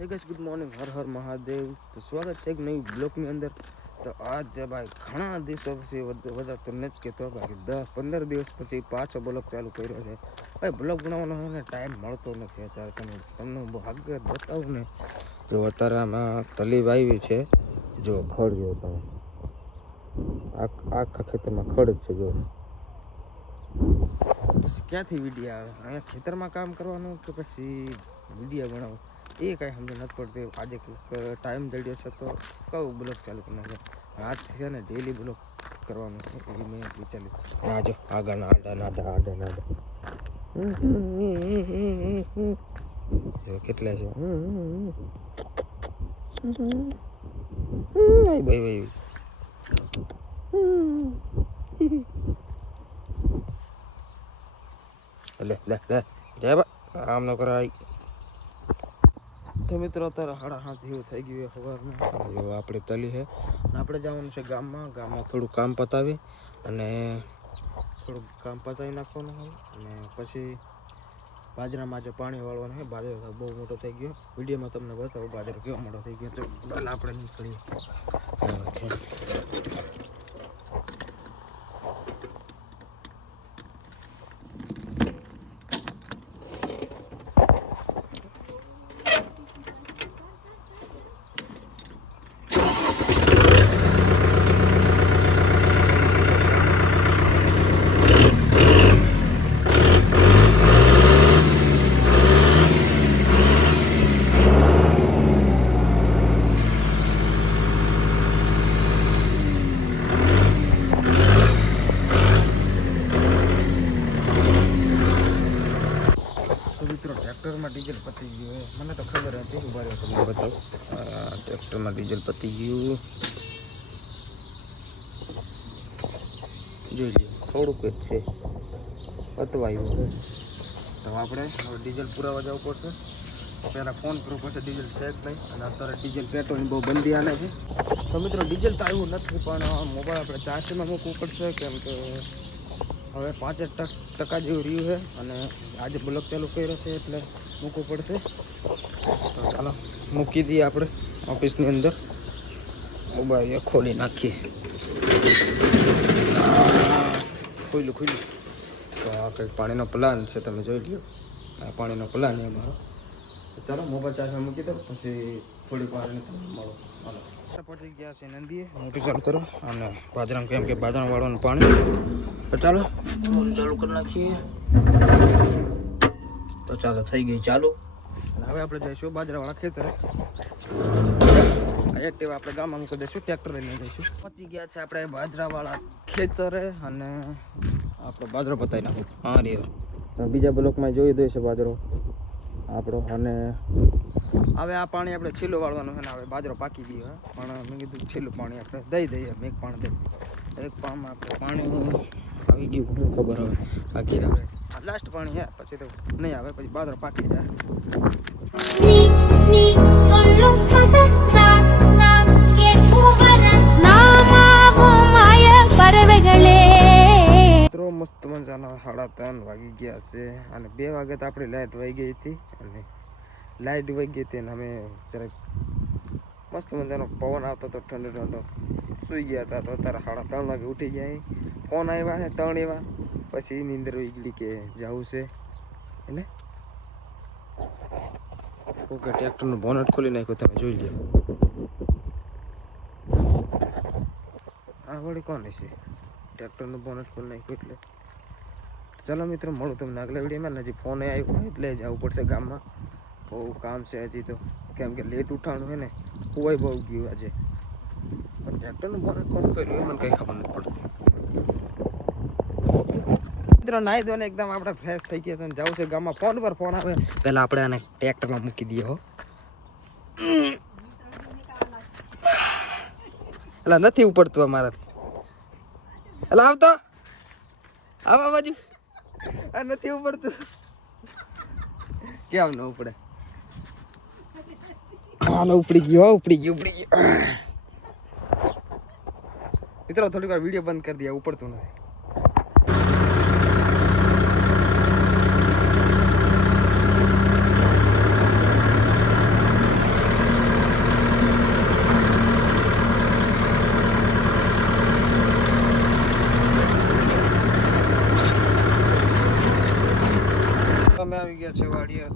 Hey guys good morning हर हर महादेव। तो स्वागत है एक नई ब्लॉग ની અંદર। તો આજ ભાઈ ઘણા દિવસો પછી વધારે તો નથી કહેતો બાકી 10-15 દિવસ પછી પાછો બ્લોગ ચાલુ કર્યો છે ભાઈ। બ્લોગ બનાવવાનો ને ટાઈમ મળતો નથી અત્યારે। તમને બહુ આગળ બતાવું ને જો અત્યારે આમાં તલી વાવી છે, જો ખડ જો તમે આખા ખેતરમાં ખડ જ છે। જો પછી ક્યાંથી વિડીયો આવે? અહીંયા ખેતરમાં કામ કરવાનું કે પછી વિડીયો બનાવો એ કાંઈ સમજ નથી પડતી। આજે ટાઈમ જડ્યો છે તો કહું બ્લોગ ચાલુ કરી નાખે। આજથી છે ને ડેલી બ્લોગ કરવાનું છે એ મેં વિચાર્યું। આ જો આગળ આડા જો કેટલા છે ભાઈ લે લે લે જય બા આમ ન કરાય। તો મિત્રો અત્યારે 7:30 જેવું થઈ ગયું સવારમાં। જો આપણે તલી છે અને આપણે જવાનું છે ગામમાં થોડું કામ પતાવી અને થોડું કામ પતાવી નાખવાનું હોય અને પછી બાજરામાં જે પાણી વાળવાનું છે। બાજરો બહુ મોટો થઈ ગયો, વિડીયોમાં તમને બતાવું બાજરો કેવો મોટો થઈ ગયો। તો પહેલાં આપણે નીકળીએ। ટ્રેક્ટરમાં ડીઝલ પતી ગયું, મને તો ખબર હતી। ઉભા રહ્યો તમને બતાવું। ટ્રેક્ટરમાં ડીઝલ પતી ગયું, જોઈ લો થોડુંક જ છે પતવાયું છે। તો આપણે હવે ડીઝલ પુરાવા જવું પડશે। પહેલાં ફોન કરવો પડશે, ડીઝલ છે જ નહીં અને અત્યારે ડીઝલ પેટ્રોલની બહુ બંદી આને છે। તો મિત્રો ડીઝલ તો આવ્યું નથી પણ મોબાઈલ આપણે ચાર્જમાં મૂકવું પડશે કેમ કે હવે 5% જેવું રહ્યું છે અને આજે બ્લોક ચાલુ કર્યો છે એટલે મૂકવું પડશે। તો ચાલો મૂકી દઈએ આપણે ઓફિસની અંદર। મોબાઈલ ખોલી નાખીએ, ખુલ્લું તો આ કંઈક પાણીનો પ્લાન છે, તમે જોઈ લો આ પાણીનો પ્લાન છે અમારો। ચાલો મોબાઈલ ચાર્જમાં મૂકી દો પછી થોડીક વાર મળો। હાલો પહોંચી ગયા છે નંદીએ, મોટું ચાલુ કરો અને બાજરામાં કેમ કે બાજરા વાળવાનું પાણી। તો ચાલો મોટું ચાલુ કરી નાખીએ। તો ચાલો થઈ ગઈ ચાલુ। હવે આપણે જઈશું બાજરાવાળા ખેતરે। એક્ટિવા આપણે ગામમાં મૂકી દઈશું, ટ્રેક્ટર લઈને જઈશું। પહોંચી ગયા છે આપણે બાજરાવાળા ખેતરે અને આપણો બાજરો પતાવી નાખો। હા રહ્યો બીજા બ્લોકમાં જોઈ દઈશું બાજરો આપણો। અને હવે આ પાણી આપણે છેલ્લું વાળવાનું છે ને હવે બાજરો પાકી ગયો પણ મેં કીધું છેલ્લું પાણી આપણે દઈ દઈએ। એક પાણી દઈ, એક પાણમાં આપણે પાણી આવી ગયું શું ખબર હવે બાકી હવે લાસ્ટ પાણી છે પછી તો નહીં આવે, પછી બાજરો પાકી જાય। મિત્રો મસ્ત મજાના 3:30 વાગી ગયા છે અને 2 વાગે તો આપણી લાઇટ વહી ગઈ હતી અને લાઇટ વહી ગઈ હતી અને અમે જરાક મસ્ત મજાનો પવન આવતો હતો, ઠંડો ઠંડો સૂઈ ગયા હતા। તો અત્યારે 3:30 વાગે ઉઠી ગયા। ફોન આવ્યા છે 3 એવા, પછી નીંદર ઉગલી કે જવું છે એને ઓકે। ટ્રેક્ટરનું બોનટ ખોલી નાખ્યું, તમે જોઈ લો। આ વળી કોણ છે? ટ્રેક્ટરનું બોનટ ખોલી નાખ્યું એટલે ચાલો મિત્રો મળું તમને આગલા વિડીયોમાં। હજી ફોન આવ્યો એટલે જવું પડશે ગામમાં, બહુ કામ છે હજી તો કેમ કે લેટ ઉઠાણું છે ને ખુવાઈ બહુ ગયું આજે। પણ ટ્રેક્ટરનું બોનટ કોણ કર્યું એ મને કંઈ ખબર નથી પડતી। મિત્રો નાહી ધોઈને એકદમ આપણે ફ્રેશ થઈ ગયા છે અને જવું છે ગામમાં। ફોન પર ફોન આવે પહેલાં આપણે આને ટ્રેક્ટરમાં મૂકી દઈએ હો। એટલે નથી ઉપડતું અમારાથી, એટલે આવતો આવા બાજુ આ નથી ઉપડતું, કેમ ન ઉપડે? હાલો ઉપડી ગયો મિત્રો થોડીક વાર વિડીયો બંધ કરી દે, ઉપડતું નથી।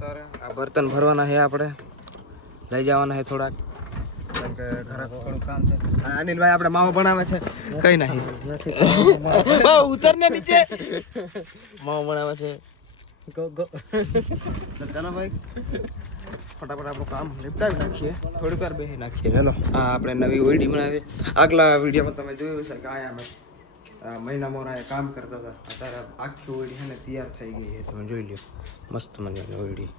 અત્યારે આ બર્તન ભરવાના છે આપણે, લઈ જવાના છે થોડાક, કારણ કે ઘરે થોડું કામ છે. અને અનિલભાઈ આપણે માવો બનાવે છે, કઈ નહીં ઉતર ને નીચે, માવો બનાવે છે. તો ચાલો ભાઈ ફટાફટ આપણું કામ નિપટાવી નાખીએ, થોડીક વાર બેસી નાખીએ. ચાલો આ આપણે નવી ઓઈડી બનાવી. આગલા વિડીયોમાં તમે જોયું હશે કે આયા અમે મહિના મોરા કામ કરતા હતા. અત્યારે આખી ઓઈડી છે ને તૈયાર થઈ ગઈ છે, તમે જોઈ લો, મસ્ત મજાની ઓઈડી.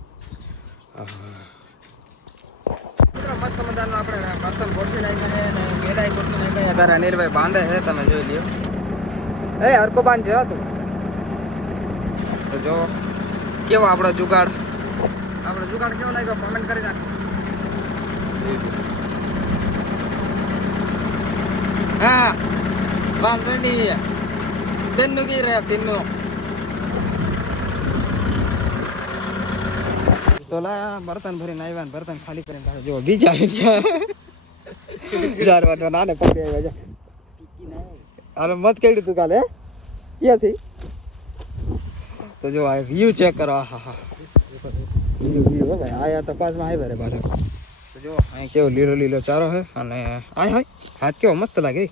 મસ્ત મજાનું આપણે બર્તન ગોઠવી નાખ્યા છે અને મેલાઈ ગોઠવી નાખ્યા. અત્યારે અનિલભાઈ બાંધે છે, તમે જોઈ લ્યો. એ હરકો બાંધજો તું. તો જો કેવો આપણો જુગાડ કેવો લાગ્યો કોમેન્ટ કરી નાખો. હા બાંધણી તિન્નું કી રે તિન્નું તો લા બર્તન ભરીને આવ્યા ને બર્તન ખાલી કરીને પાછા જો બીજા ચાર વાટવા નાને પકડી આવ્યા છે. અરે મત કેડી તું કાલે ક્યાંથી? તો જો આ વ્યૂ ચેક કરો. હા વ્યૂ હો ભાઈ, આયા તપાસમાં આવ્યા રે બાળક. તો જો અહીં કેવો લીલો ચારો છે અને અહીં હાથ કેવો મસ્ત લાગે.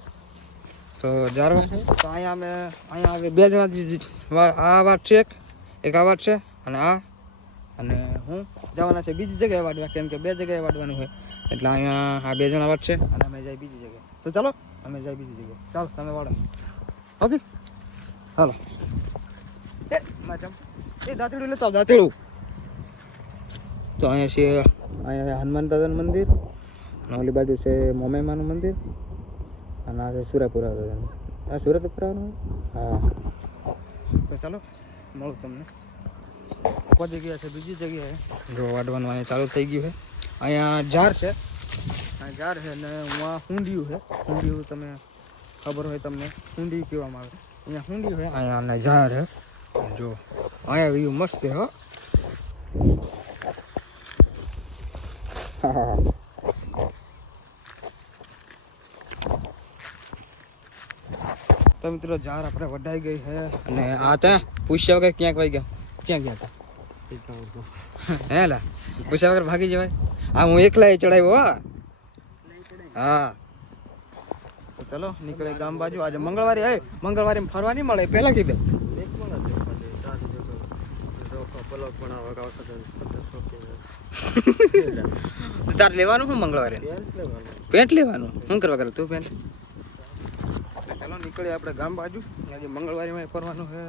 તો જારો તો અહીંયા આવે બે જણા, આ વાત છે એક આ વાત છે અને અને હું જવાના છે બીજી જગ્યાએ વાટવા, કેમ કે બે જગ્યાએ વાટવાનું હોય એટલે અહીંયા આ બે જણા વાટ છે અને અમે જાય બીજી જગ્યાએ. તો ચાલો અમે જાય બીજી જગ્યાએ. ચાલો તમે વાળો. ઓકે હાલો. એ દાંતેડું લેતા આવ, દાંતેડું. તો અહીંયા છે, અહીંયા હનુમાન દાદાનું મંદિર અને ઓલી બાજુ છે મોમેમાનું મંદિર અને આ છે સુરાપુરા દાદાનું. આ સુરતપુરાનું. હા તો ચાલો મળું તમને. પહોંચી ગયા છે બીજી જગ્યાએ. જો વાડવાનું અહીંયા ચાલુ થઈ ગયું છે. અહીંયા ઝાર છે, ઝાર છે અને હુંડિયું છે. હુંડિયું તમે ખબર હોય તમને, હુંડિયું કહેવામાં આવે. અહીંયા હુંડિયું છે, અહીંયા અને ઝાર છે. જો અહીંયા વ્યૂ મસ્ત છે હો. તો મિત્રો ઝાર આપણે વઢાઈ ગઈ છે અને આ ત્યાં પૂછ્યા વગર ક્યાં ગયા હતા? હે લા પૂછ્યા વગર ભાગી જવાય? આ હું એકલા ચડાવ્યો. હા તો ચલો નીકળે ગામ બાજુ. આજે મંગળવારે ફરવા નહીં મળે, પહેલા કીધું. તાર લેવાનું શું મંગળવારે? પેન્ટ લેવાનું. શું કરવા કરે તું પેન્ટ? ચાલો નીકળીએ આપણે ગામ બાજુ. આજે મંગળવારે ફરવાનું છે.